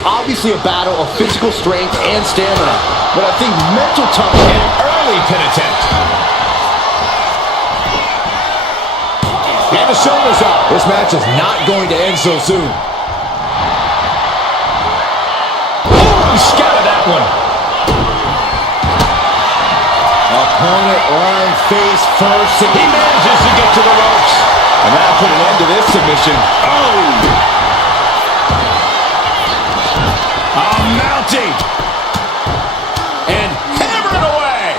Obviously a battle of physical strength and stamina, but I think mental toughness. An early pin attempt. And the shoulders up. This match is not going to end so soon. Oh, he scouted that one. Opponent lying face first. He manages to get to the ropes. And that'll put an end to this submission. Mounting. And hammering away.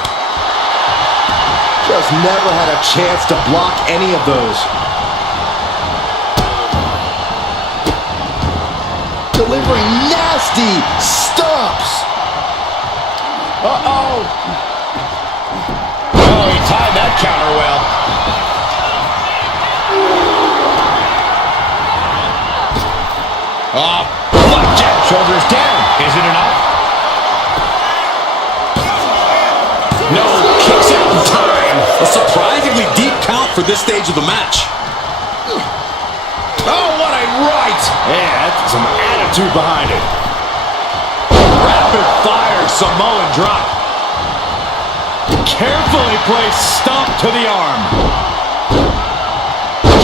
Just never had a chance to block any of those. Delivering nasty stomps. Uh-oh. Oh, he timed that counter well. Oh, flapjack. Shoulders down. Is it enough? No, kicks out in time. A surprisingly deep count for this stage of the match. Oh, what a right. Yeah, that's some attitude behind it. Rapid fire Samoan drop. Carefully placed stomp to the arm.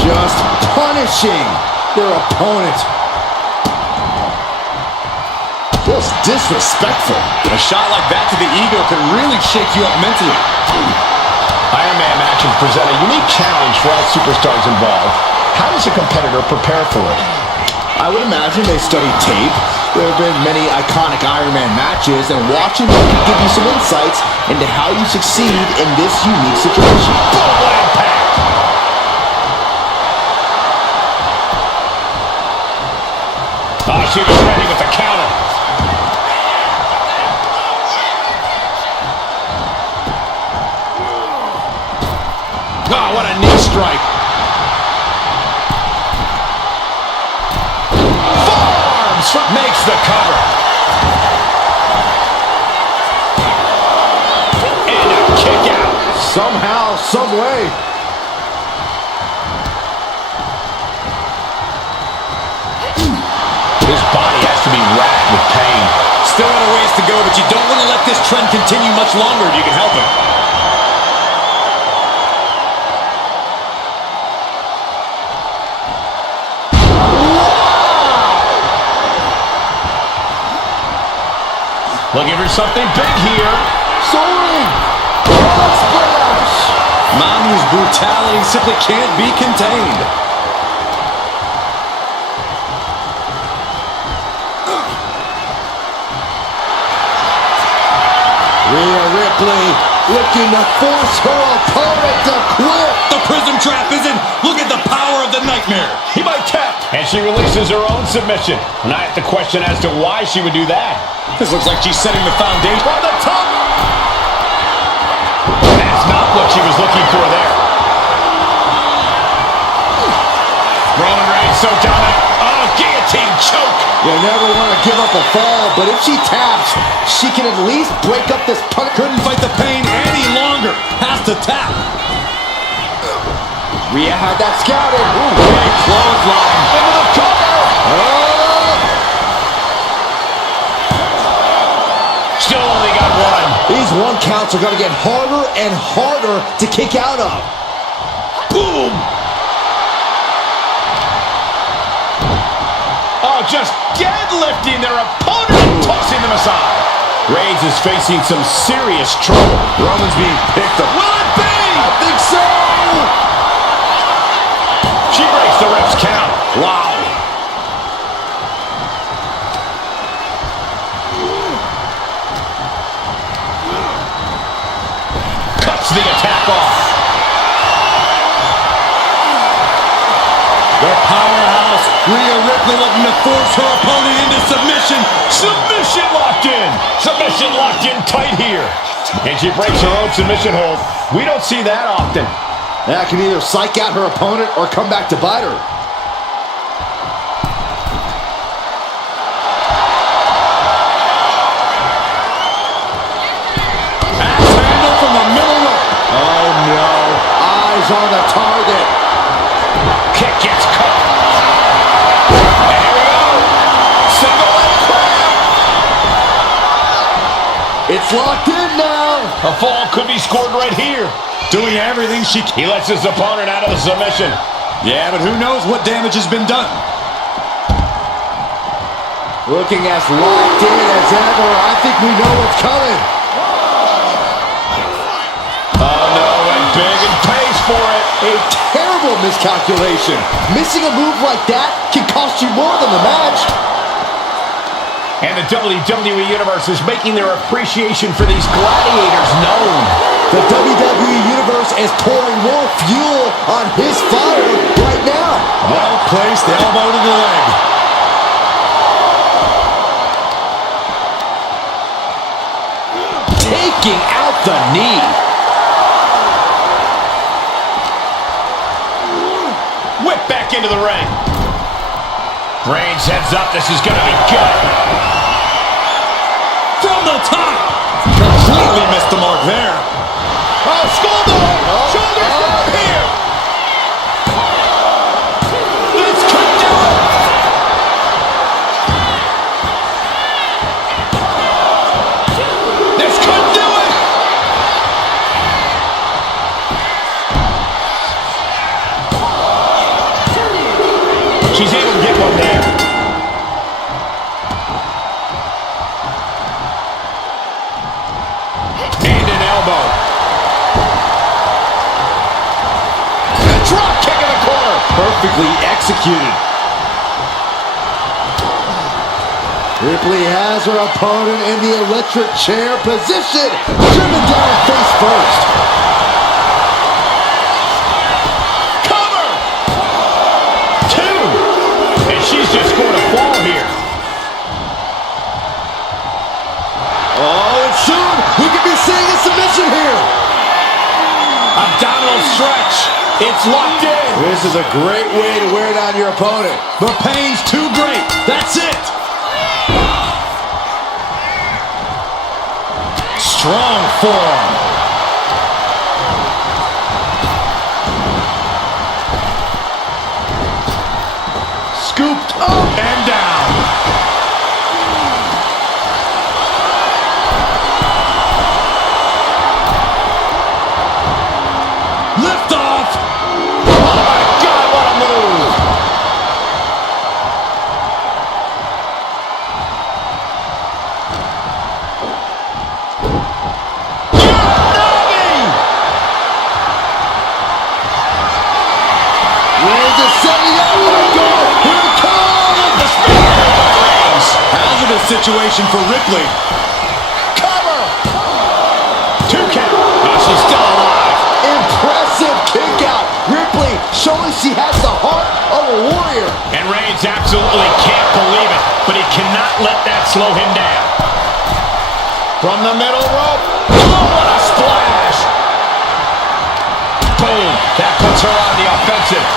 Just punishing their opponent. Just disrespectful. A shot like that to the ego can really shake you up mentally. Iron Man matches present a unique challenge for all superstars involved. How does a competitor prepare for it? I would imagine they study tape. There have been many iconic Iron Man matches, and watching them can give you some insights into how you succeed in this unique situation. Boom, what impact! Oh, she was ready with the counter. Oh, what a knee strike. Forearms makes the cover. And a kick out. Somehow, some way. His body has to be racked with pain. Still got a ways to go, but you don't want to let this trend continue much longer if you can help it. Looking for something big here. Soaring! Splash! Mamu's brutality simply can't be contained. Rhea Ripley looking to force her opponent to quit. The prism trap is in. Look at the power of the nightmare. He might tap. And she releases her own submission. And I have to question as to why she would do that. This looks like she's setting the foundation. From the top. That's not what she was looking for there. Roman Reigns so dominant. Oh, guillotine choke. You never want to give up a fall, but if she taps, she can at least break up this punch. Couldn't fight the pain any longer. Has to tap. Rhea had that scouted. Ooh, big clothesline. Into the cover. Oh! Still only got one. These one counts are going to get harder and harder to kick out of. Boom. Oh, just deadlifting their opponent and tossing them aside. Reigns is facing some serious trouble. Roman's being picked up. Will it be? I think so! She breaks the ref's count. Wow. Cuts the attack off. The powerhouse, Rhea Ripley, looking to force her opponent into submission. Submission locked in. Submission locked in tight here. And she breaks her own submission hold. We don't see that often. That can either psych out her opponent or come back to bite her. Axe handle from the middle rope. Oh no. Eyes on the target. Kick gets caught. And here we go. Single leg crash. It's locked in now. A fall could be scored right here. Doing everything she can. He lets his opponent out of the submission. Yeah, but who knows what damage has been done. Looking as locked in as ever. I think we know what's coming. Oh, no, went big and pays for it. A terrible miscalculation. Missing a move like that can cost you more than the match. And the WWE Universe is making their appreciation for these gladiators known. The WWE Universe is pouring more fuel on his fire right now. Well placed, elbow to the leg. Taking out the knee. Whip back into the ring. Reigns heads up. This is going to be good. From the top. Completely missed the mark there. Oh, schoolboy. Shoulders up here. This could do it. This could do it. She's able to get one there. And an elbow. A drop kick in the corner. Perfectly executed. Ripley has her opponent in the electric chair position. Driven down face first. Cover. Two. And she's just going to fall here. Oh, and soon we could be seeing a submission here. Abdominal stretch. It's locked in. This is a great way to wear down your opponent. The pain's too great. That's it. Strong forearm. Scooped up And down. Lift off. Oh my God, what a move. Reigns is setting up. My God, here it comes. The spear by Reigns. Hazardous situation for Ripley. Cover. Two count. Oh, she's still alive. Impressive kick out. Ripley showing she has the heart of a warrior. And Reigns absolutely can't believe it, but he cannot let that slow him down. From the middle rope. Oh, what a splash. Boom. That puts her on the offensive.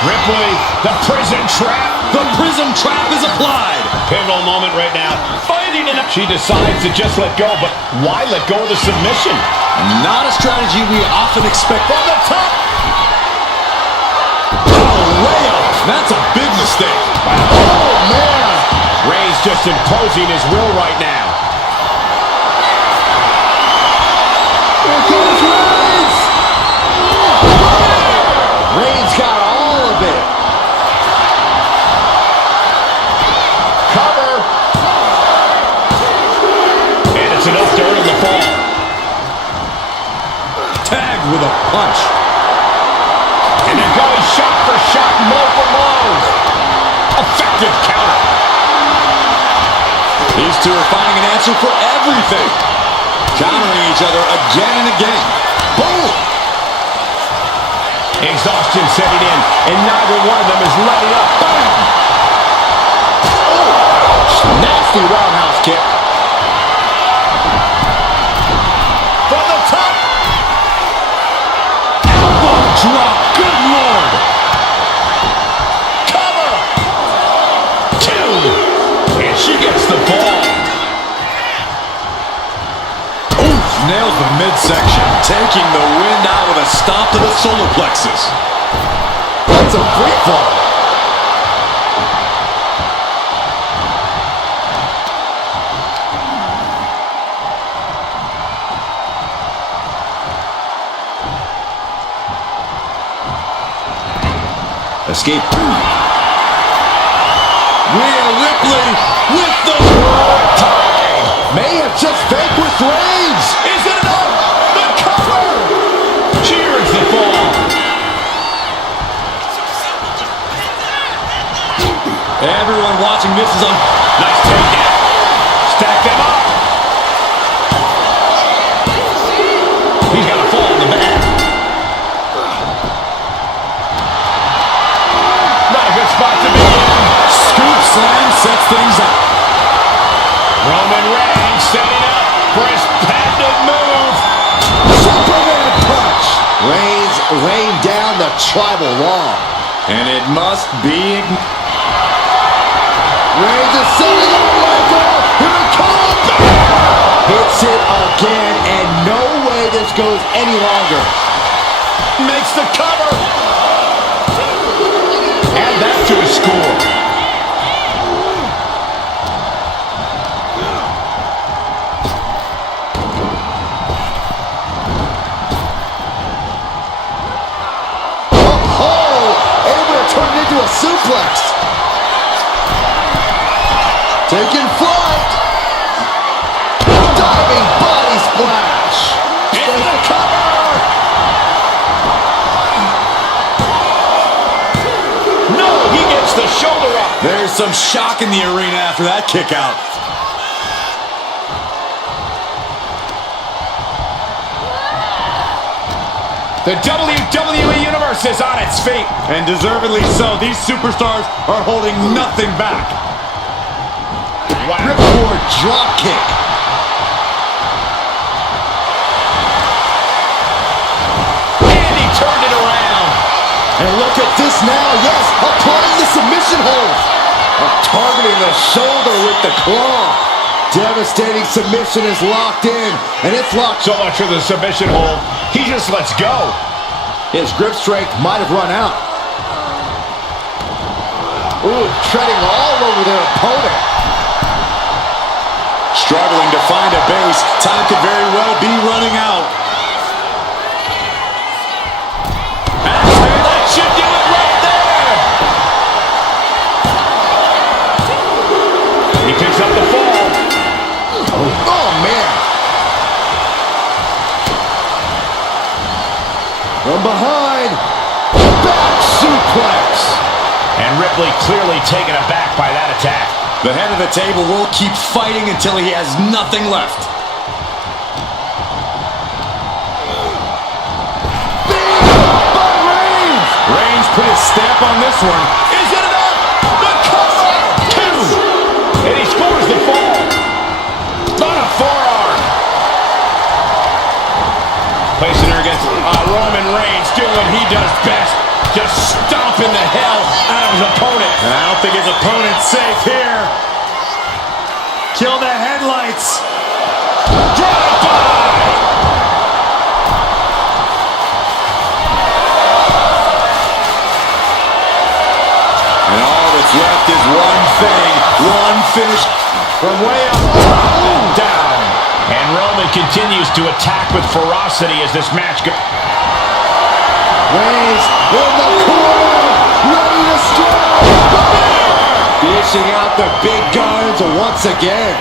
Ripley, the prison trap. The prison trap is applied. Pivotal moment right now. Fighting it up. She decides to just let go, but why let go of the submission? Not a strategy we often expect. From the top. Oh, way off. That's a big mistake. Oh, man. Reigns just imposing his will right now. Here comes Reigns. Reigns got all of it. Cover. And it's enough to earn the fall. Tagged with a punch. And they're going shot for shot, blow for blow. Effective counter. These two are finding an answer for everything. Countering each other again and again. Boom. Exhaustion setting in, and neither one of them is letting up. Bam! Nasty roundhouse kick. From the top. Elbow drop. Good Lord. Cover. Two. And she gets the ball. Oof, nails the midsection, taking the wind out with a stomp to the solar plexus. That's a free fall. Escape. Rhea Ripley with the tie. May have just vanquished Reigns. Is it enough? The cover! Cheers the fall. Everyone watching this is on. Nice takedown. Stack them up. He's got a fall in the back. Not a good spot to be in. Scoop slam sets things up. Roman Reigns setting up for his patented move. Superman punch. Reigns laying down the tribal law. And it must be. Reigns is setting up right now. Here it comes. Hits it again, and no way this goes any longer. Makes the cover. Add that to his score. Able to turn it into a suplex. Taking flight. Diving body splash. Into the cover. No, he gets the shoulder up. There's some shock in the arena after that kick out. The WWE Universe is on its feet. And deservedly so. These superstars are holding nothing back. Wow. Ripcord drop kick. And he turned it around. And look at this now. Yes, applying the submission hold. Targeting the shoulder with the claw. Devastating submission is locked in. And it's locked. So much for the submission hold. He just lets go. His grip strength might have run out. Ooh, treading all over their opponent. Struggling to find a base. Time could very well be running out. That should do it right there. He picks up the fall. Oh, man. From behind. Back suplex. And Ripley clearly taken aback by that attack. The head of the table will keep fighting until he has nothing left. By Reigns. Reigns put his stamp on this one. Is it enough? The cover! Two! And he scores the fall. On a forearm. Placing her against Roman Reigns doing what he does best. Just stomping the hell out of his opponent. And I don't think his opponent's safe here. Kill the headlights. Drive-by! And all that's left is one thing. One finish. From way up, and down. And Roman continues to attack with ferocity as this match goes. Reigns in the corner. Ready to strike. Dishing out the big guns once again.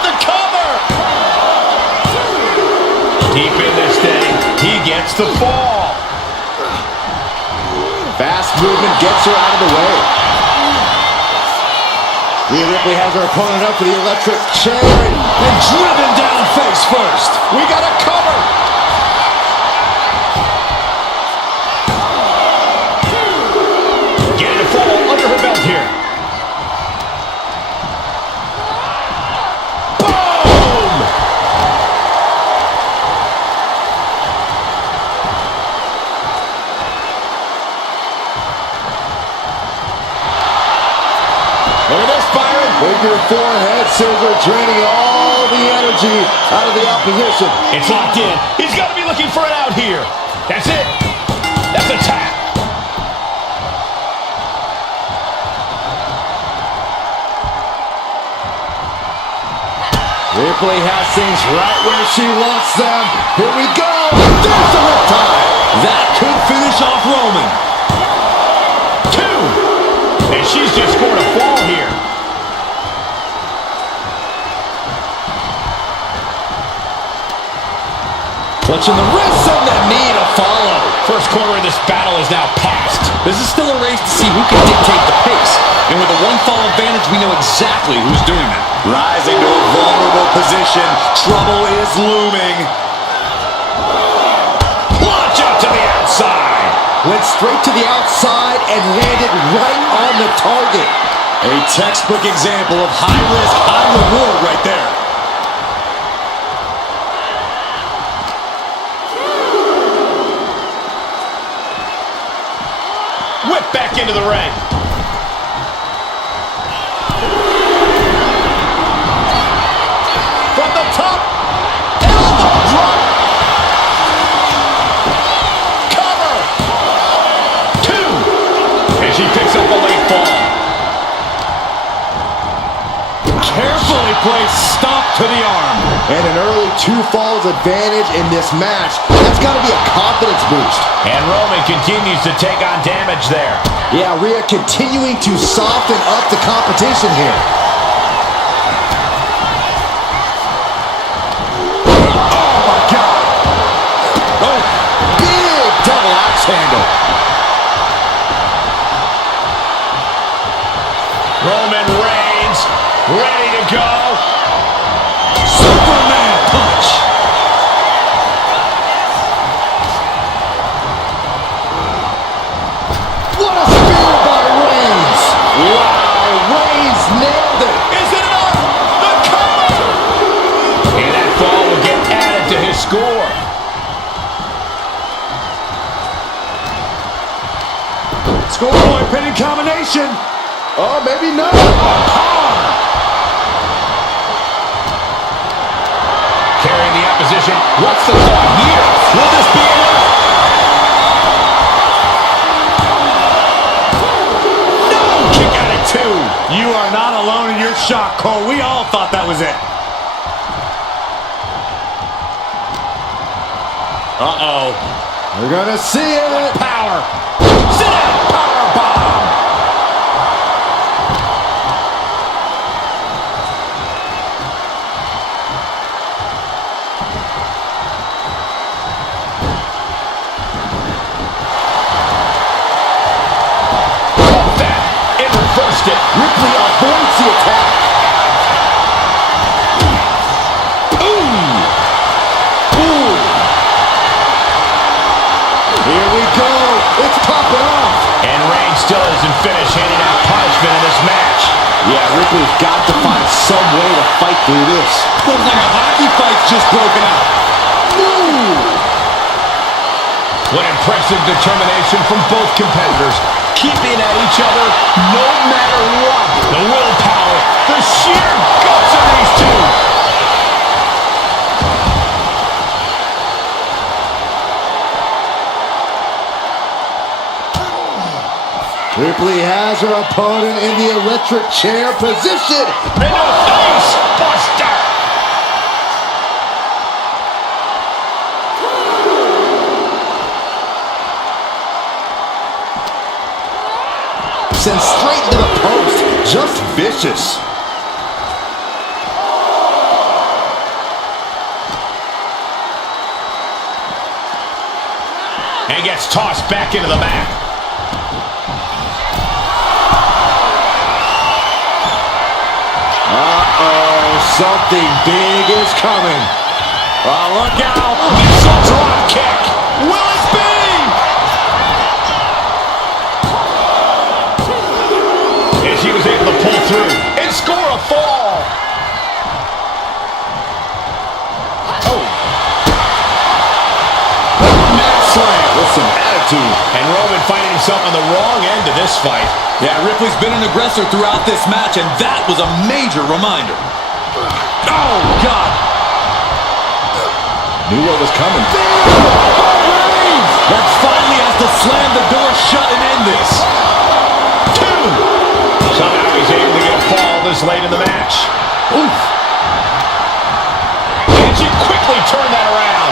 The cover! Deep in this thing, he gets the fall. Fast movement gets her out of the way. Rhea Ripley has her opponent up for the electric chair and driven down face first. We got a cover. Getting a fall under her belt here. Boom! Look at this, Byron. With your forehead scissor draining all the energy out of the opposition. It's locked in. He's got to be looking for it out here. That's it. That's a tap. Ripley has things right where she wants them. Here we go. There's the riptide. That could finish off Roman. 2. And she's just scored a fall here. Clutching the wrist and the knee to follow. First quarter of this battle is now past. This is still a race to see who can dictate the pace. And with a one-fall advantage, we know exactly who's doing that. Rising to a vulnerable position. Trouble is looming. Launch out to the outside. Went straight to the outside and landed right on the target. A textbook example of high risk, high reward right there. Whip back into the ring. From the top. Elbow drop. Cover. 2. And she picks up a late fall. Carefully placed stop to the arm. And an early 2 falls advantage in this match. That's got to be a confidence boost. And Roman continues to take on damage there. Yeah, Rhea continuing to soften up the competition here. Oh, my God. Oh, Big double axe handle. Roman Reigns ready to go. Superman punch. What a spear by Reigns. Wow, Reigns nailed it. Is it enough? The cover! And that fall will get added to his score. Scoreboard pinning combination. Oh, maybe not. Carrying the opposition. What's the thought here? Will this be enough? No! Kick out at 2. You are not alone in your shock, Cole. We all thought that was it. Uh-oh. We're going to see it. Power. Sit down! Power bomb! Ripley avoids the attack. Ooh. Here we go. It's popping off. And Reigns still isn't finished handing out punishment in this match. Yeah, Ripley's got to find some way to fight through this. Looks like a hockey fight's just broken out. Ooh. What impressive determination from both competitors. Keeping at each other no matter what. The willpower, the sheer guts of these two. Ripley has her opponent in the electric chair position. Into the face buster. Sent straight into the post. Just vicious. And gets tossed back into the mat. Uh-oh, something big is coming. Oh, look out. Missile drop kick. Will it be? And she was able to pull through and score a fall. Oh. Mat slam with some attitude. And Roman finding himself on the wrong end of this fight. Yeah, Ripley's been an aggressor throughout this match, and that was a major reminder. Oh, God. Knew what was coming. That finally has to slam the door shut and end this. 2. Somehow he's able to get a fall this late in the match. Oof. Can she quickly turn that around?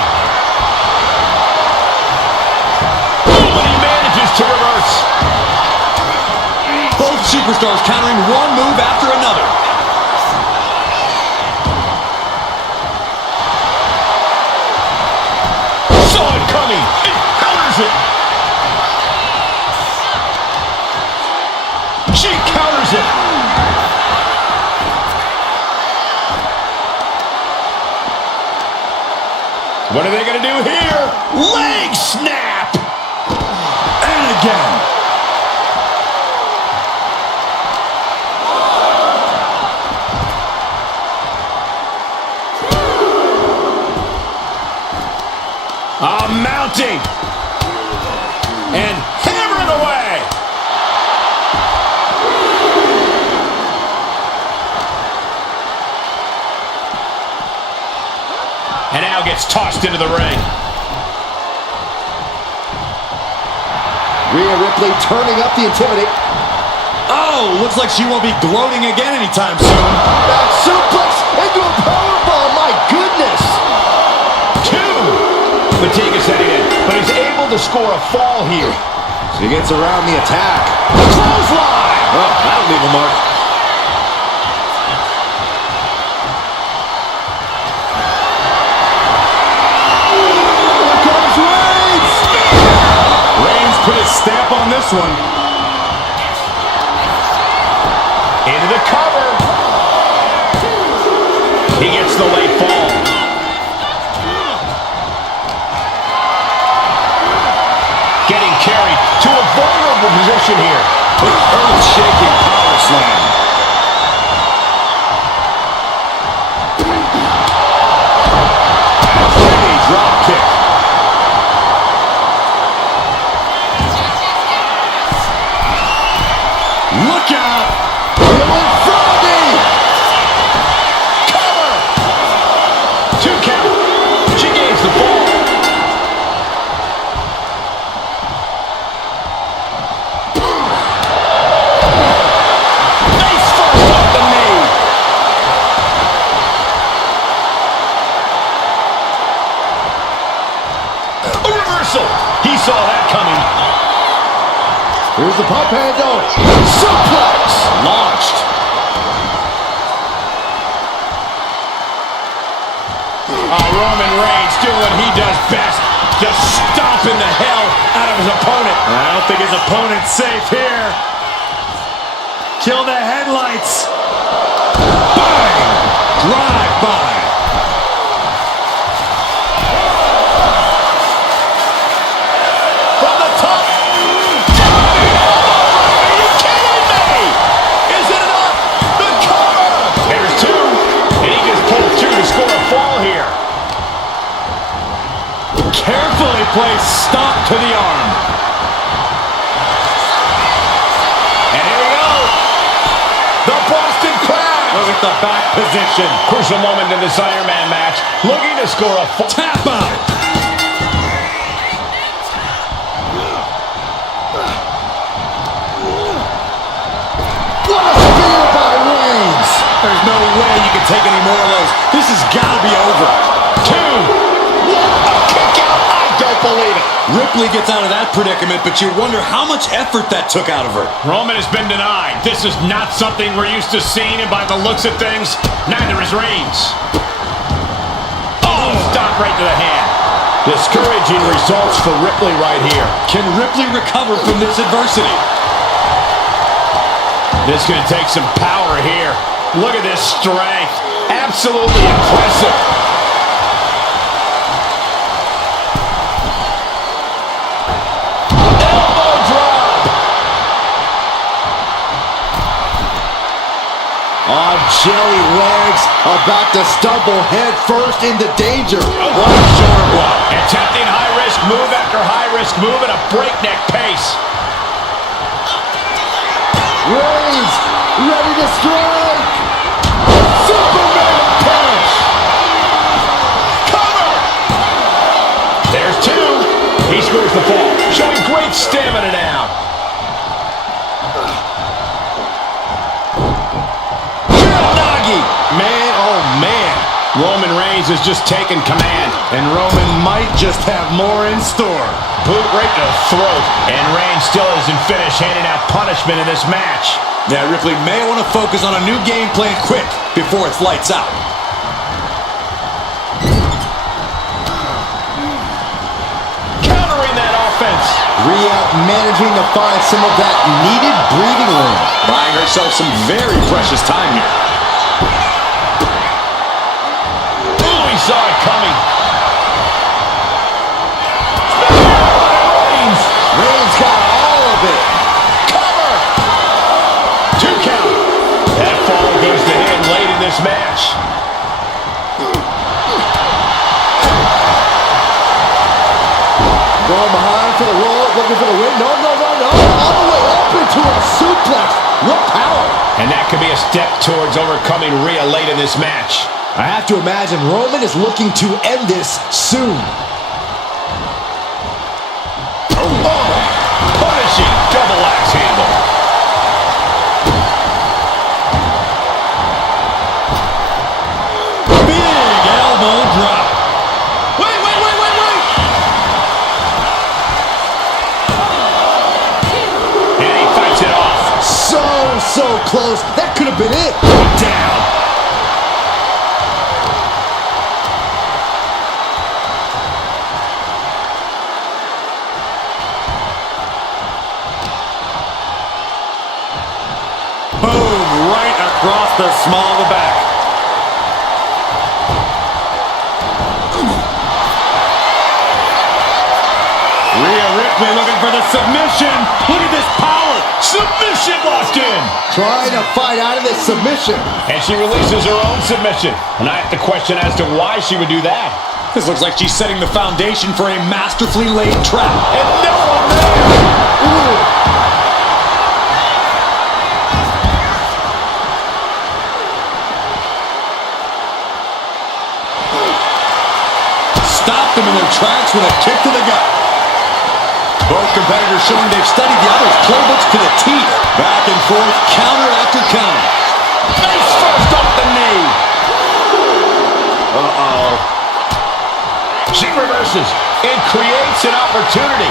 Oh, and he manages to reverse. Both superstars countering one move after another. Saw it coming and counters it. She counters it. What are they going to do here? Leg snap! And again. Mounting. And hammer it away. And now gets tossed into the ring. Rhea Ripley turning up the intimidate. Oh, looks like she won't be gloating again anytime soon. Back suplex into a powerbomb. My goodness. 2. Fatigue is setting in, but he's able to score a fall here. She gets around the attack. Clothesline! Oh, that'll leave a mark. Here comes Reigns. Reigns put his stamp on this one. Into the cover. He gets the late fall. Getting carried to a vulnerable position here. Earth-shaking power slam. Heavy drop kick. Look out! Feeling froggy. Cover. 2 count. She gains the fall. Face first off the knee. A reversal. He saw that coming. Here's the pump handle. Suplex. Launched. Roman Reigns doing what he does best. Just stomping the hell out of his opponent. I don't think his opponent's safe here. Kill the headlights. Bang! Drive by. From the top. Are you kidding me? Is it enough? The cover. There's 2. And he just pulled 2 to score a fall here. Carefully placed stop to the arm. And here we go. The Boston Crab. Look at the back position. Crucial moment in this Iron Man match. Looking to score a fall. Tap out. What a spear by Reigns. There's no way you can take any more of those. This has got to be over. 2. A kick out. I don't believe it. Ripley gets out of that predicament, but you wonder how much effort that took out of her. Roman has been denied. This is not something we're used to seeing, and by the looks of things, neither is Reigns. Oh, stop right to the hand. Discouraging results for Ripley right here. Can Ripley recover from this adversity? This is going to take some power here. Look at this strength. Absolutely impressive. Elbow drop. On jelly legs, about to stumble head first into danger. What a shoulder block. Attempting high-risk move after high-risk move at a breakneck pace. Reigns, ready to strike. Superman punch. He scores the fall, showing great stamina now. Man, oh man. Roman Reigns has just taken command. And Roman might just have more in store. Boot right to the throat. And Reigns still isn't finished handing out punishment in this match. Yeah, Ripley may want to focus on a new game plan quick before it's lights out. Countering that offense. Rhea managing to find some of that needed breathing room. Buying herself some very precious time here. Saw it coming. Reigns got all of it. Cover. 2 count. That fall goes to him late in this match. Going behind for the roll, looking for the win. No. All the way up into a suplex. What power. And that could be a step towards overcoming Rhea late in this match. I have to imagine Roman is looking to end this soon. Punishing double axe handle. Big elbow drop. Wait. And he fights it off. So close. That could have been it. Down. Boom, right across the small of the back. Rhea Ripley looking for the submission. Look at this power. Submission locked in. Trying to fight out of this submission. And she releases her own submission. And I have to question as to why she would do that. This looks like she's setting the foundation for a masterfully laid trap. And no one there. Ooh. Stopped them in their tracks with a kick to the gut. Both competitors showing they've studied the other's playbooks to the teeth. Back and forth, counter after counter. Face first off the knee. Uh-oh. She reverses and creates an opportunity.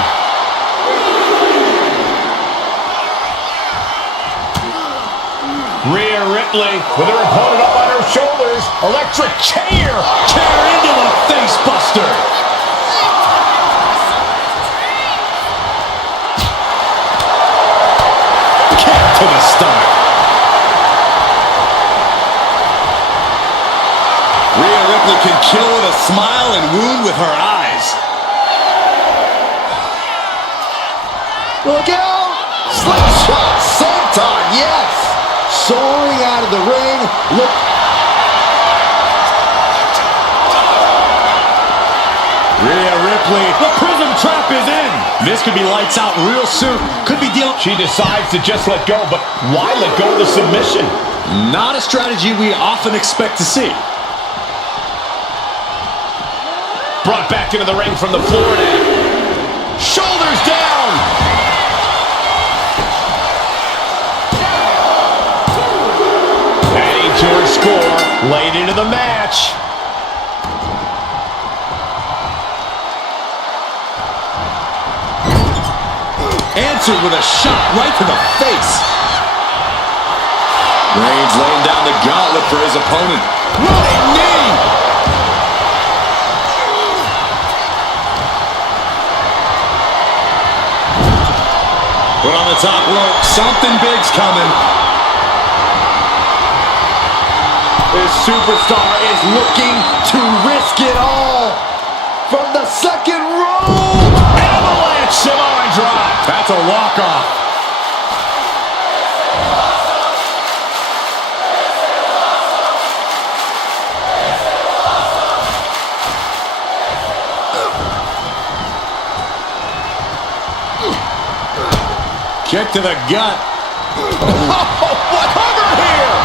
Rhea Ripley with her opponent up on her shoulders. Electric chair. Chair into the face buster. Kick to the stomach. Rhea Ripley can kill with a smile and wound with her eyes. Look out! Slingshot, senton, yes! Soaring out of the ring. Look. Rhea Ripley, the prism trap is in. This could be lights out real soon. Could be deal. She decides to just let go, but why let go of the submission? Not a strategy we often expect to see. Brought back into the ring from the floor now. Shoulders down. Adding to her score late into the match. Answered with a shot right to the face. Reigns laying down the gauntlet for his opponent. Running knee. Put on the top rope. Something big's coming. This superstar is looking to risk it all. From the second row. Avalanche Samoan drop. That's a walk-off. Kick to the gut. What cover here?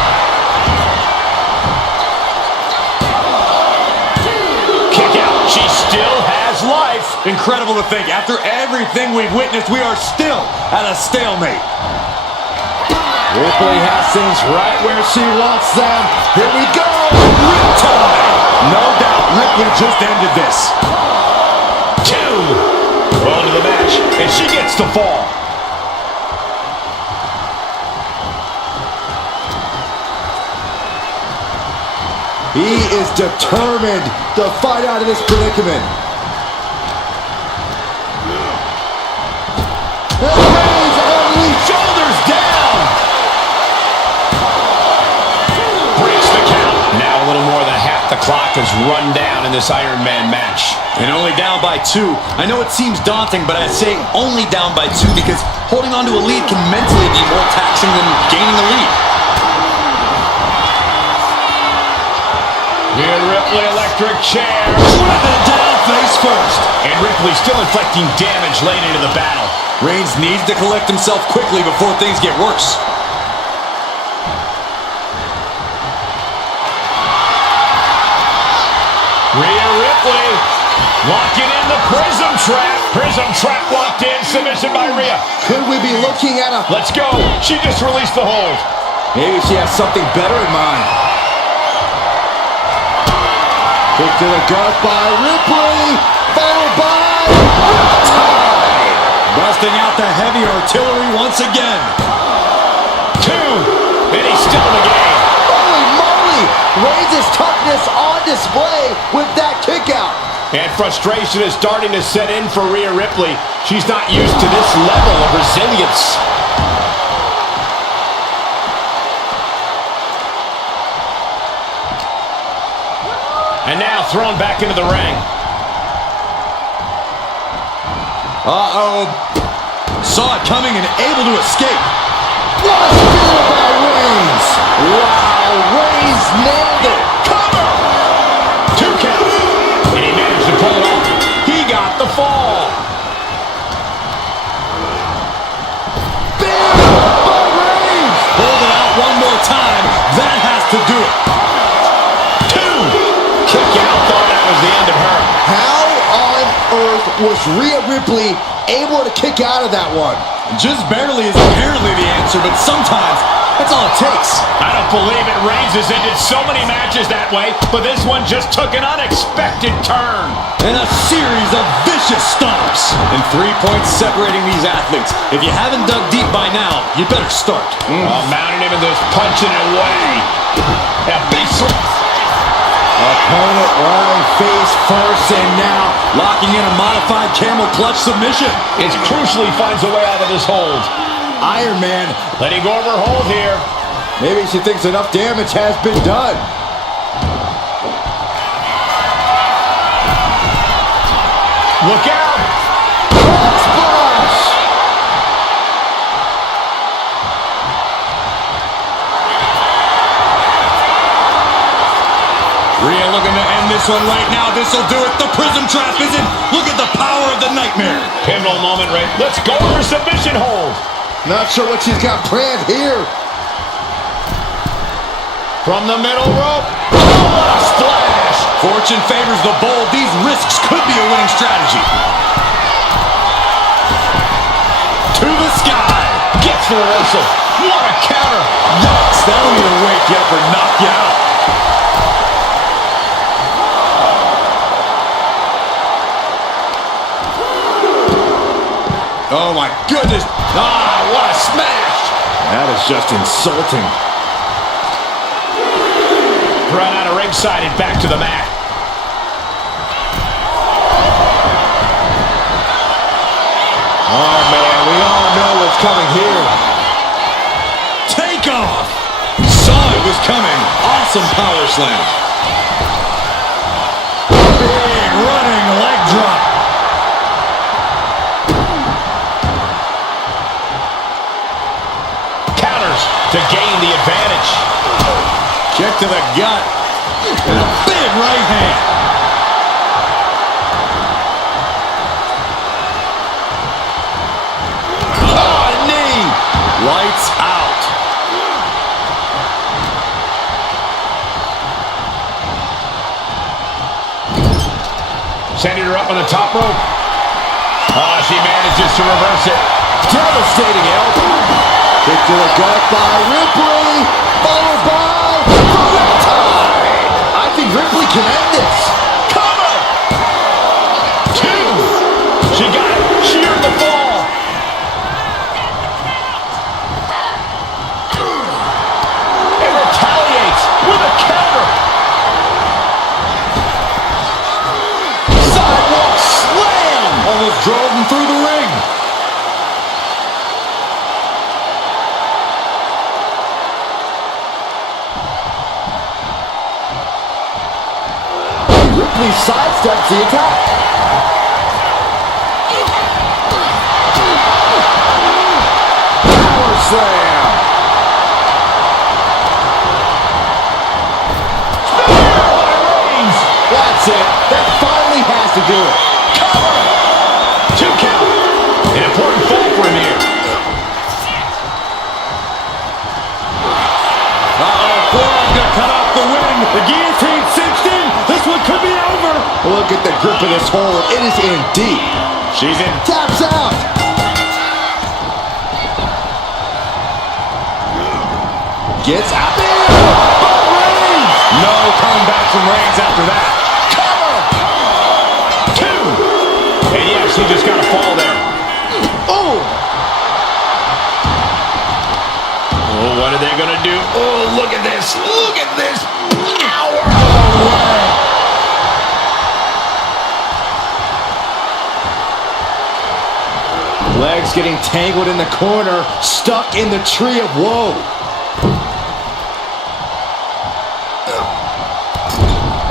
Kick out. She still has life. this. Incredible to think, after everything we've witnessed, we are still at a stalemate. Ripley has things right where she wants them. Here we go. Riptide. No doubt Ripley just ended this. 2. Well into the match, and she gets the fall. He is determined to fight out of this predicament. Shoulders down. Breaks the count. Now a little more than half the clock is run down in this Iron Man match. And only down by 2. I know it seems daunting, but I say only down by 2 because holding on to a lead can mentally be more taxing than gaining a lead. Rhea Ripley, electric chair. Driven down face first. And Ripley still inflicting damage late into the battle. Reigns needs to collect himself quickly before things get worse. Rhea Ripley locking in the prism trap. Prism trap locked in. Submission by Rhea. Could we be looking at a... Let's go. She just released the hold. Maybe she has something better in mind. Kick to the gut by Ripley. Followed by... Riptide. Busting out the heavy artillery once again. 2. And he's still in the game. Holy moly! Reigns' toughness on display with that kick out. And frustration is starting to set in for Rhea Ripley. She's not used to this level of resilience. And now thrown back into the ring. Uh-oh. Saw it coming and able to escape. What a spear by Reigns! Wow, Reigns nailed it! Cover! 2 count. And he managed to pull it off. He got the fall. Big by Reigns! Hold it out one more time. That has to do it. 2. Kick out. Thought that was the end of her. How on earth was Rhea Ripley able to kick out of that one? Just barely is apparently the answer, but sometimes that's all it takes. I don't believe it. Reigns has ended so many matches that way, but this one just took an unexpected turn. And a series of vicious stomps. And 3 points separating these athletes. If you haven't dug deep by now, you better start. Mounting him in this punching it away. A big Opponent lying face first, and now Locking in a modified camel clutch submission. It crucially finds a way out of this hold. Iron Man Letting go of her hold here. maybe she thinks enough damage has been done. Look out! Splash! Rhea looking to end this one right now. This will do it. The prism trap is in. Look at the power of the nightmare. Pivotal moment, right? Let's go for submission hold. Not sure what she's got planned here. From the middle rope. Oh, what a splash! Fortune favors the bold. These risks could be a winning strategy. To the sky. Gets the reversal. What a counter. Yikes, that'll either wake you up or knock you out. Oh my goodness. Ah, what a smash. That is just insulting. Run out of ringside and back to the mat. Oh man, we all know what's coming here. Take off. Saw it was coming. Awesome power slam. Big running leg drop. Counters to gain the advantage. Kick to the gut. And a big right hand. Oh, knee. Lights out. Sending her up on the top rope. Oh, she manages to reverse it. Devastating elbow. Kick to the gut by Ripley. Followed by the riptide. I think Ripley can end this. Cover! 2. She got it. Sheared the fall. And retaliates with a counter. Sidewalk slam. Almost drove him through the ring. Ripley sidesteps the attack. Power slam. That's it. That finally has to do it. Cover! 2 count. An important fall for him here. Forearm gonna cut off the win. The guillotine cinched in. This one could be over. Look at the grip of this hold. It is in deep. She's in. Taps out. Gets out there. But Reigns. No comeback from Reigns after that. Cover! 2. And yeah, she just got a fall there. Oh. Oh, what are they going to do? Oh, look at this. Look at this. Power. Legs getting tangled in the corner, stuck in the tree of woe.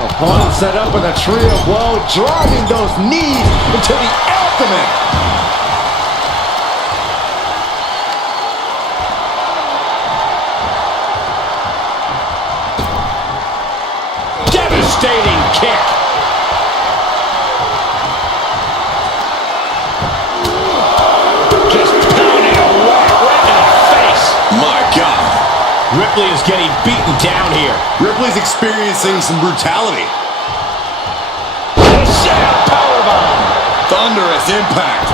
Opponent set up in the tree of woe, driving those knees into the abdomen. Devastating kick. Just pounding away right in the face. My God. Ripley is getting beaten down here. Ripley's experiencing some brutality. Set up powerbomb. Thunderous impact.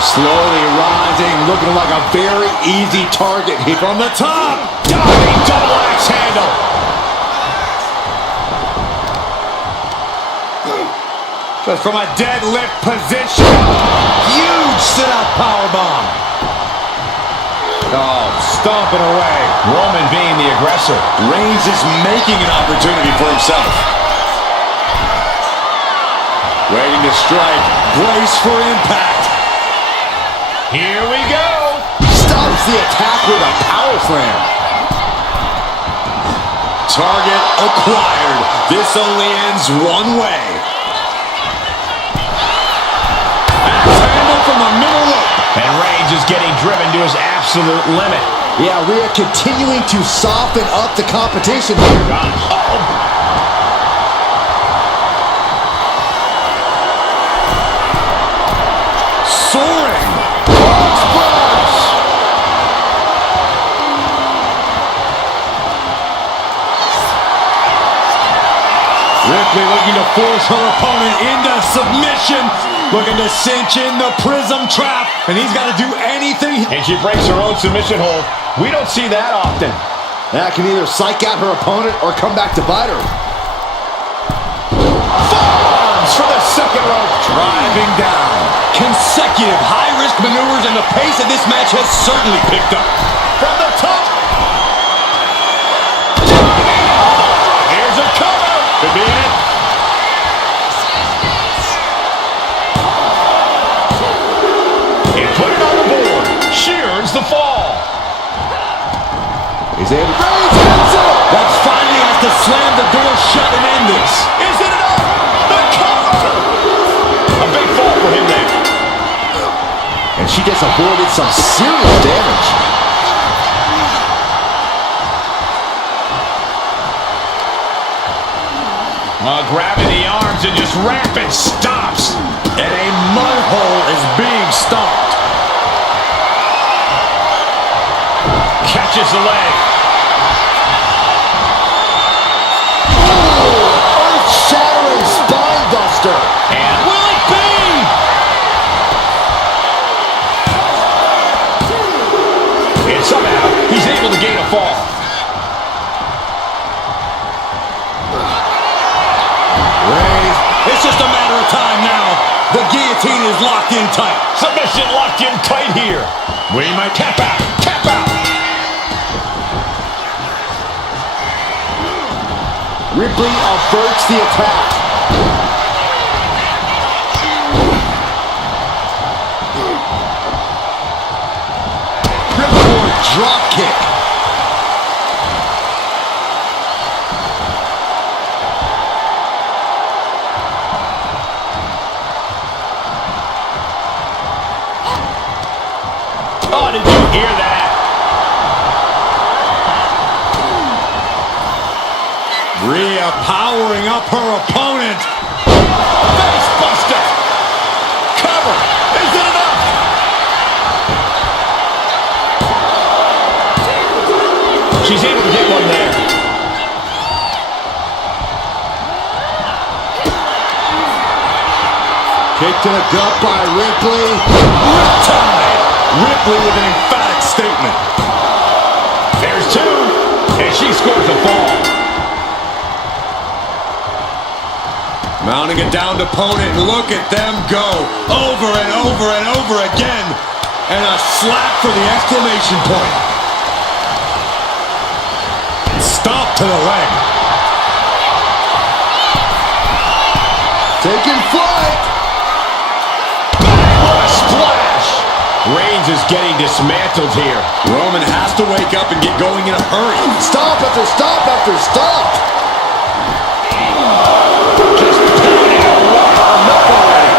Slowly rising, looking like a very easy target here from the top. Diving double axe handle. Just from a deadlift position. Huge sit-out powerbomb. Oh, stomping away. Roman being the aggressor. Reigns is making an opportunity for himself. Waiting to strike. Brace for impact. Here we go. Stops the attack with a power slam. Target acquired. This only ends one way. Axe handle from the middle rope. And Reigns is getting driven to his absolute limit. Yeah, we are continuing to soften up the competition here. Soaring. Splash! Ripley looking to force her opponent into submission. Looking to cinch in the prism trap. And he's got to do anything. And she breaks her own submission hold. We don't see that often. That can either psych out her opponent or come back to bite her. Forearms for the second rope. Driving down. Consecutive high-risk maneuvers, and the pace of this match has certainly picked up. From the top. Here's a cover. Could be it. And put it on the board. Shears the fall. He's able to raise it. That finally has to slam the door shut and end this. Is it enough? The cover. A big fall for him there. And she just avoided some serious damage. Grabbing the arms and just rapid stops. And a mud hole is being stomped. catches the leg. Earth-shattering spine buster. And will it be? And somehow, he's able to gain a fall. Raised. It's just a matter of time now. The guillotine is locked in tight. Submission locked in tight here. We might tap out. Tap out. Ripley averts the attack. Ripcord drop kick. Oh, did you hear that? Rhea powering up her opponent. Face buster. Cover. Is it enough? She's able to get one there. Kick to the gut by Ripley. Riptide. Ripley with an emphatic statement. There's two. And she scores the fall. Mounting a downed opponent. Look at them go. Over and over and over again. And a slap for the exclamation point. Stop to the leg. Taking flight. What a splash. Reigns is getting dismantled here. Roman has to wake up and get going in a hurry. Stop after stop after stop. Just pounding away. Enough already.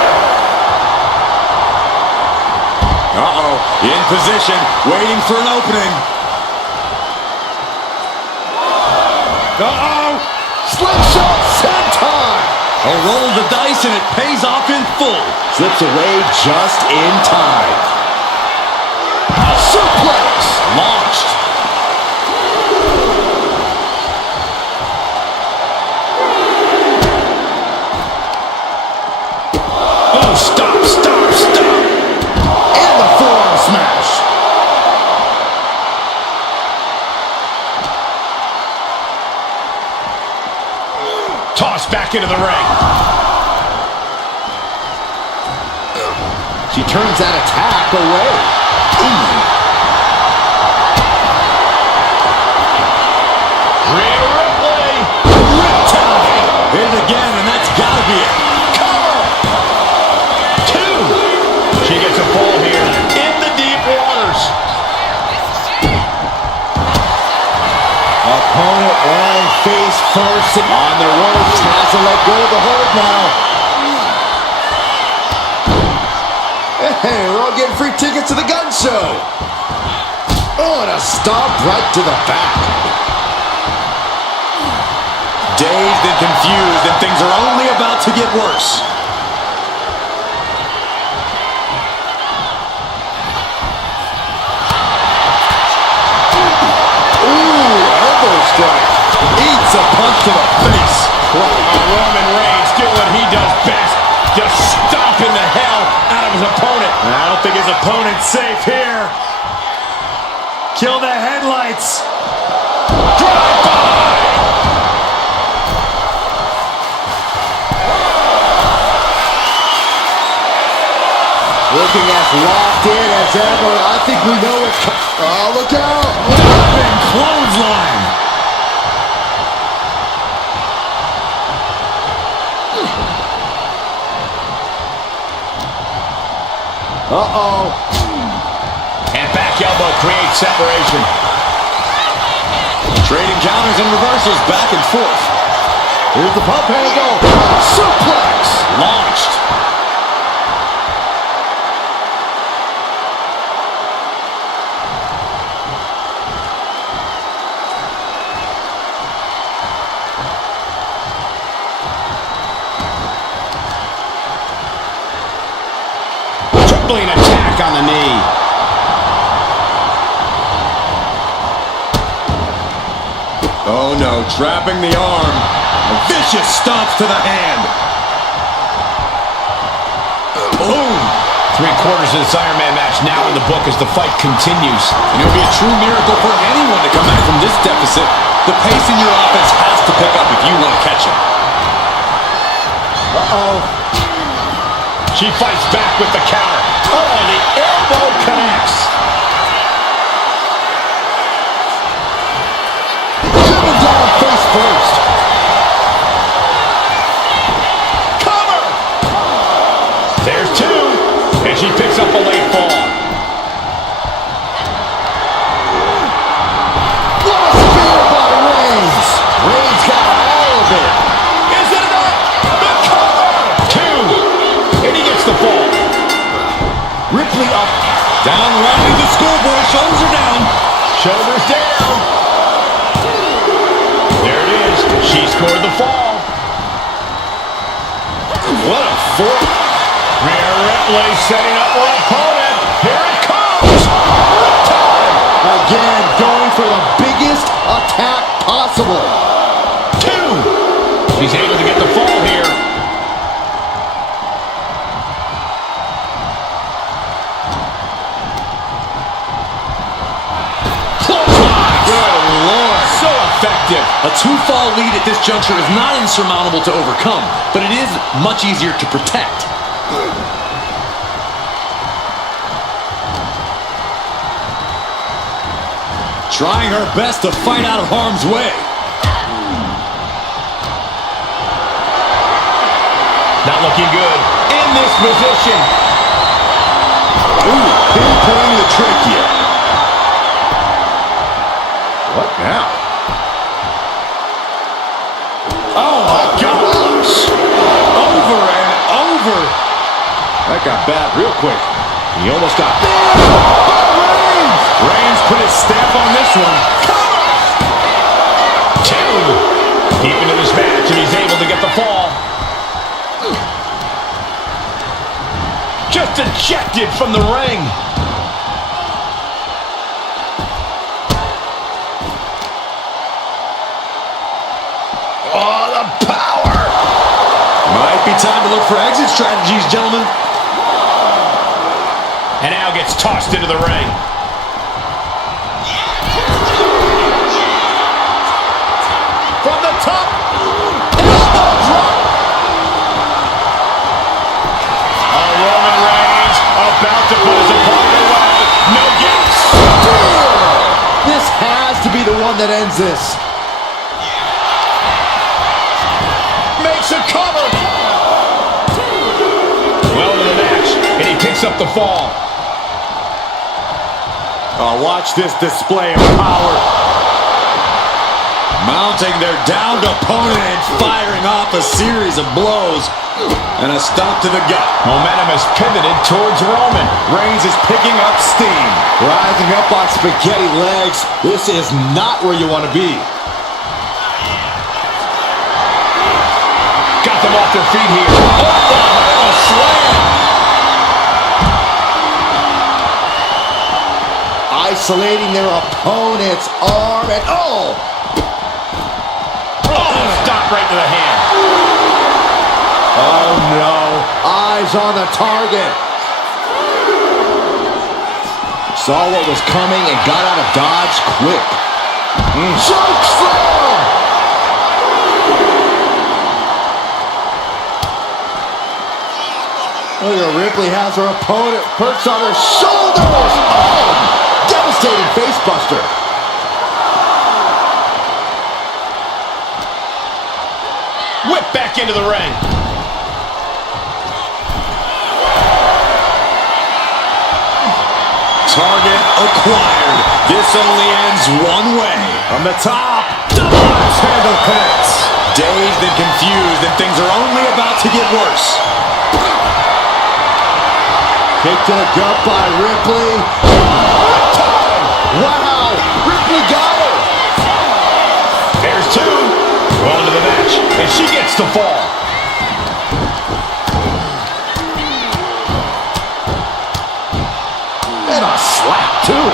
Uh-oh. In position. Waiting for an opening. Uh-oh. Slingshot senton. A roll of the dice and it pays off in full. Slips away just in time. Suplex. Launched. Oh, stop, stop, stop. And the forearm smash. Tossed back into the ring. She turns that attack away. Rhea Ripley. Riptide. Hit it again, and that's gotta be it. Cover. Two. She gets a fall here in the deep waters. Opponent lying face first and on the ropes. Has to let go of the hold now. Hey, we're all getting free tickets to the gun show. Oh, and a stomp right to the back. Dazed and confused, and things are only about to get worse. Ooh, elbow strike. Eats a punch to the face. Roman Reigns doing what he does best. Just stomping the hell out of his opponent. I don't think his opponent's safe here. Kill the headlights. Drive by. Looking as locked in as ever. I think we know it. Oh, look out. Diving clothesline. Uh-oh. And back elbow creates separation. Trading counters and reversals back and forth. Here's the pump handle. Suplex. Launched. Tripling attack on the knee. Oh no, trapping the arm. Vicious stomps to the hand. Boom. 3/4 of this Iron Man match now in the book as the fight continues. And it would be a true miracle for anyone to come back from this deficit. The pace in your offense has to pick up if you want to catch him. Uh-oh. She fights back with the counter. Oh, the elbow connects. Coming down face first. Cover! There's 2. And she picks up a late fall. What a spear by Reigns. Reigns got all of it. Is it enough? The cover! 2. And he gets the fall. Ripley up. Down landing the schoolboy. Shoulders are down. Shoulders down. There it is. She scored the fall. What a fork. Rhea Ripley setting up her opponent. Here it comes. Time. Again, going for the biggest attack possible. 2. She's able to get the fall here. Good Lord. So effective. A 2-fall lead at this juncture is not insurmountable to overcome, but it is much easier to protect. Trying her best to fight out of harm's way. Not looking good in this position. Ooh, pinpointing the trachea. What now? Oh my gosh! Over and over. That got bad real quick. He almost got Reigns put his stamp on this one. 2. Deep into this match, and he's able to get the fall. Just ejected from the ring. Oh, the power! Might be time to look for exit strategies, gentlemen. And now gets tossed into the ring. From the top. Elbow drop. Roman Reigns about to put his opponent away. No gas. This has to be the one that ends this. Makes a cover. Well into the match, and he picks up the fall. Oh, watch this display of power. Mounting their downed opponent and firing off a series of blows. And a stomp to the gut. Momentum has pivoted towards Roman. Reigns is picking up steam. Rising up on spaghetti legs. This is not where you want to be. Got them off their feet here. Oh, a slam. Isolating their opponent's arm and oh! Stop right to the hand. Oh no! Eyes on the target. Saw what was coming and got out of dodge quick. Choke slam! Look at Ripley has her opponent perched on her shoulders. Oh! Devastating face buster. Whip back into the ring. Target acquired. This only ends one way. From the top, Axe handle connects. Dazed and confused, and things are only about to get worse. Kick to the gut by Ripley. Wow! Ripley got her! There's 2. Well into the match, and she gets the fall. And a slap, too.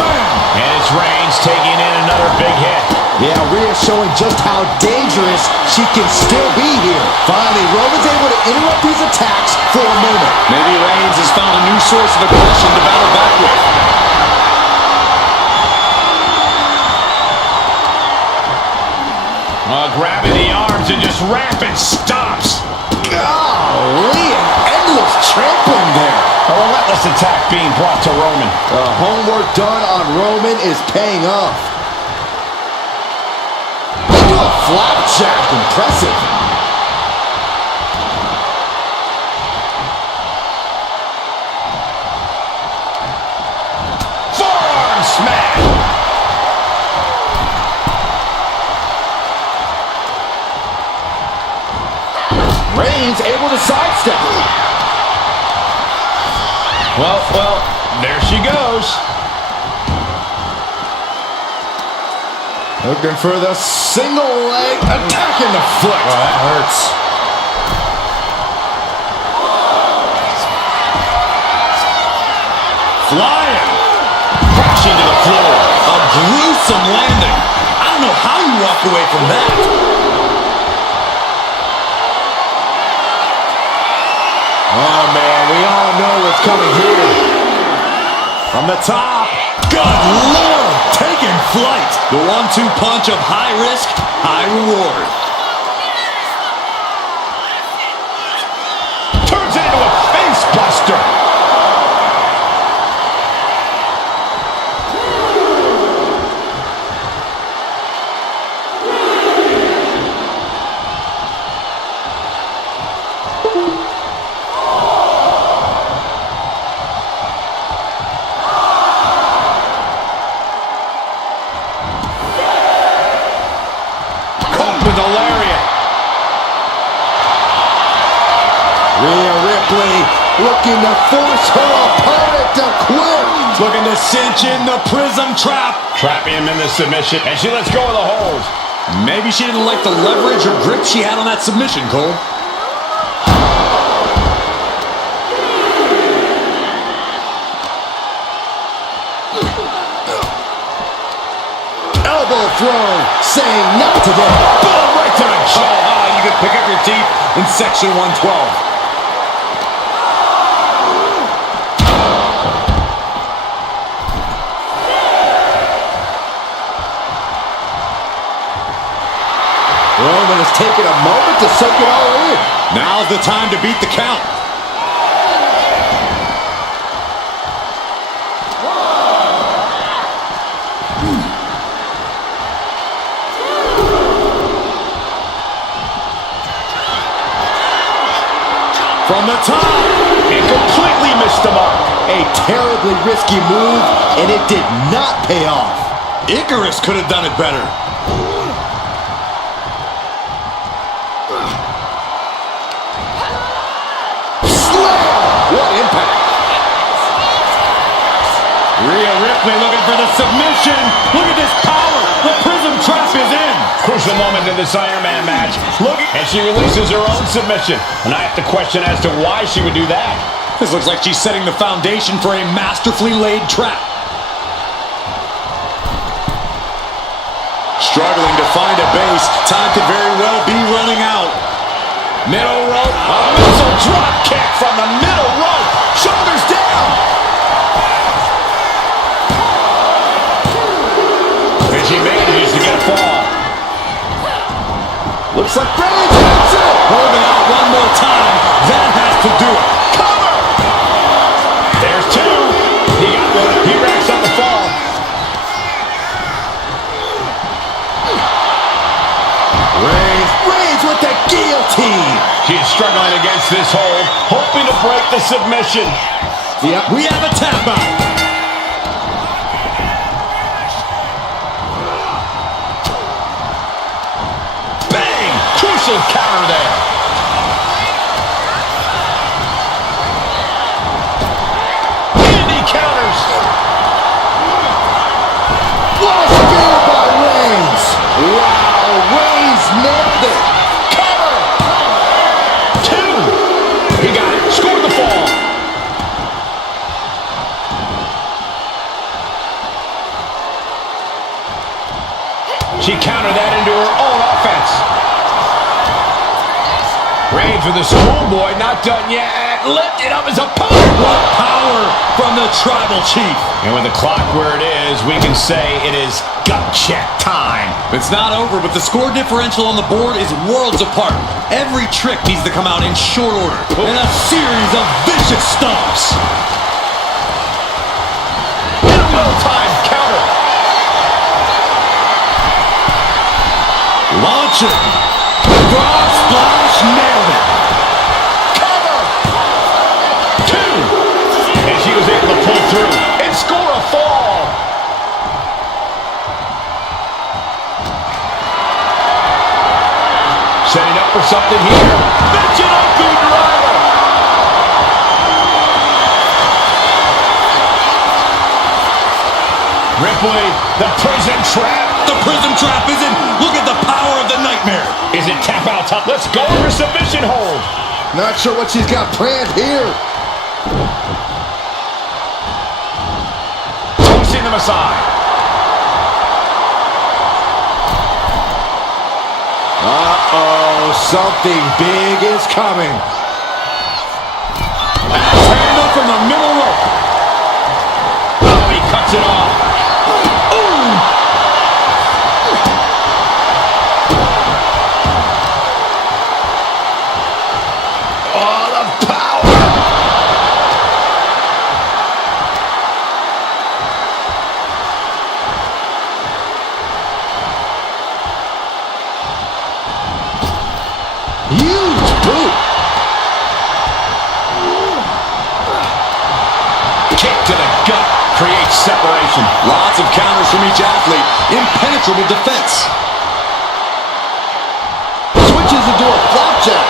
Bam! And it's Reigns taking in another big hit. Yeah, Rhea showing just how dangerous she can still be here. Finally, Roman's able to interrupt these attacks for a moment. Maybe Reigns has found a new source of aggression to battle back with. Grabbing the arms and just rapid stops. Golly, an endless trampling there. A relentless attack being brought to Roman. The homework done on Roman is paying off. Into a flapjack, impressive. Forearm smash. Reigns able to sidestep. Well, there she goes. Looking for the single leg attack in the foot. Oh, that hurts. Flying. Crashing to the floor. A gruesome landing. I don't know how you walk away from that. Oh, man, we all know what's coming here. From the top. Good Lord, taking flight. The 1-2 punch of high risk, high reward. Turns it into a face buster. With a lariat. Rhea Ripley looking to force her opponent to quit. Looking to cinch in the prism trap. Trapping him in the submission, and she lets go of the hold. Maybe she didn't like the leverage or grip she had on that submission, Cole. Elbow throw, saying not today. Boom, right to the jaw. Oh, you could pick up your teeth in section 112. Roman has taken a moment to soak it all in. Now's the time to beat the count. From the top. And completely missed the mark. A terribly risky move, and it did not pay off. Icarus could have done it better. Slam! What impact! Rhea Ripley looking for the submission. Look at this power. The prism trap is in. Crucial moment in this Iron Man match. And she releases her own submission. And I have to question as to why she would do that. This looks like she's setting the foundation for a masterfully laid trap. Struggling to find a base. Time could very well be running out. Middle rope. A missile drop kick from the middle rope. Shoulders down. And she manages to get a fall. Looks like Reigns hits it! Holding out one more time. That has to do it. Cover! There's two. He got one. He racks up the fall. Reigns with the guillotine! She's struggling against this hold, hoping to break the submission. Yep. We have a tap out. Bang! Crucial counter there. And he counters. What a spear by Reigns! Wow, Reigns nailed it! Cover! Two. He got it. Scored the fall. She countered that into her own offense. Reigns with the schoolboy, not done yet. Lifted up his opponent. What power from the Tribal Chief. And with the clock where it is, we can say it is gut check time. It's not over, but the score differential on the board is worlds apart. Every trick needs to come out in short order. And a series of vicious stomps. Well-timed counter. Launching. Frog splash, nailed it. Cover. 2. And she was able to pull through and score a fall. Setting up for something here. Mention up the driver. Ripley, the prison trap. The prison trap is in. Look at the power of the nightmare. Is it tap out top? Let's go for submission hold. Not sure what she's got planned here. Tossing them aside. Uh-oh, something big is coming. Axe handle from the middle rope. Oh, he cuts it off. Huge boot. Kick to the gut creates separation. Lots of counters from each athlete. Impenetrable defense. Switches into a flapjack.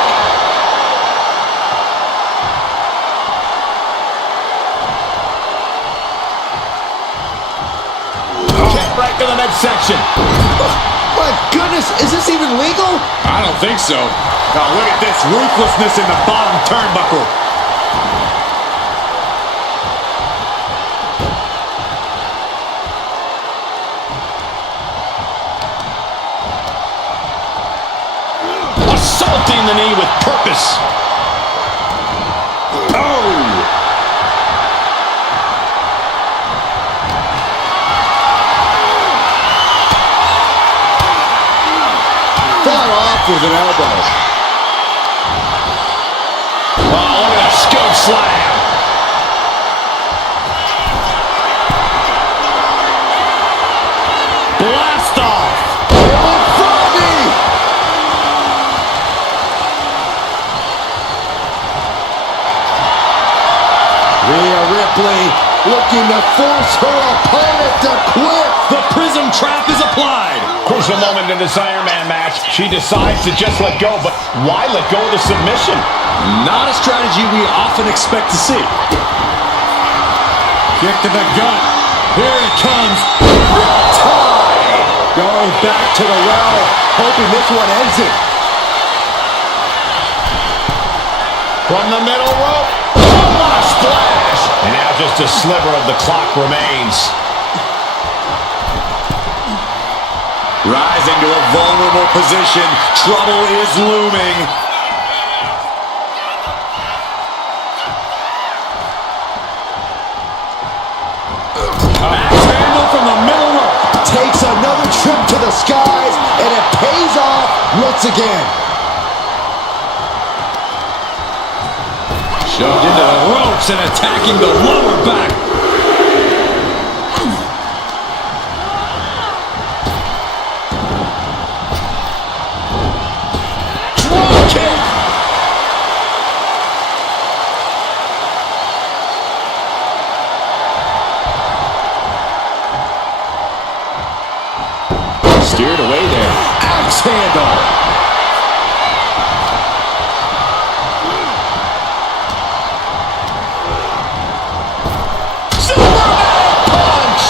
Kick right to the midsection. My goodness, is this even legal? I don't think so. Now look at this ruthlessness in the bottom turnbuckle. Assaulting the knee with purpose. With an elbow. Oh, look at a scoop slam. Blast off. Froggy. Rhea Ripley looking to force her opponent to quit. The prism trap is applied. Crucial moment in this Iron Man match. She decides to just let go, but why let go of the submission? Not a strategy we often expect to see. Kick to the gut. Here it comes. Tie. Going back to the well, hoping this one ends it. From the middle rope. Oh, what a splash. And now just a sliver of the clock remains. Rising to a vulnerable position. Trouble is looming. Axe handle from the middle rope. Takes another trip to the skies, and it pays off once again. Shoved into the ropes and attacking the lower back. Steered away there. Axe handle. Superman punch.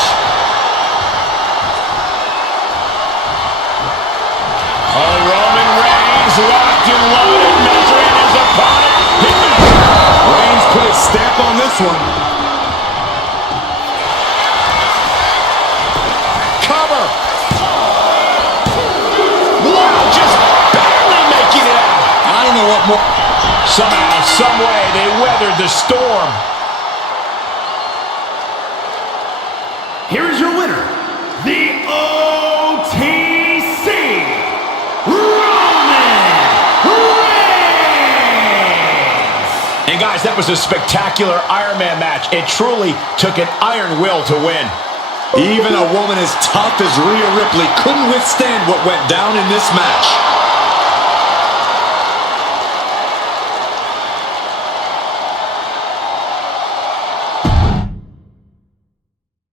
Oh, Roman Reigns locked and loaded, measuring his opponent. Reigns put his stamp on this one. Cover. Somehow, some way, they weathered the storm. Here is your winner, the OTC Roman Reigns! And guys, that was a spectacular Iron Man match. It truly took an iron will to win. Even a woman as tough as Rhea Ripley couldn't withstand what went down in this match.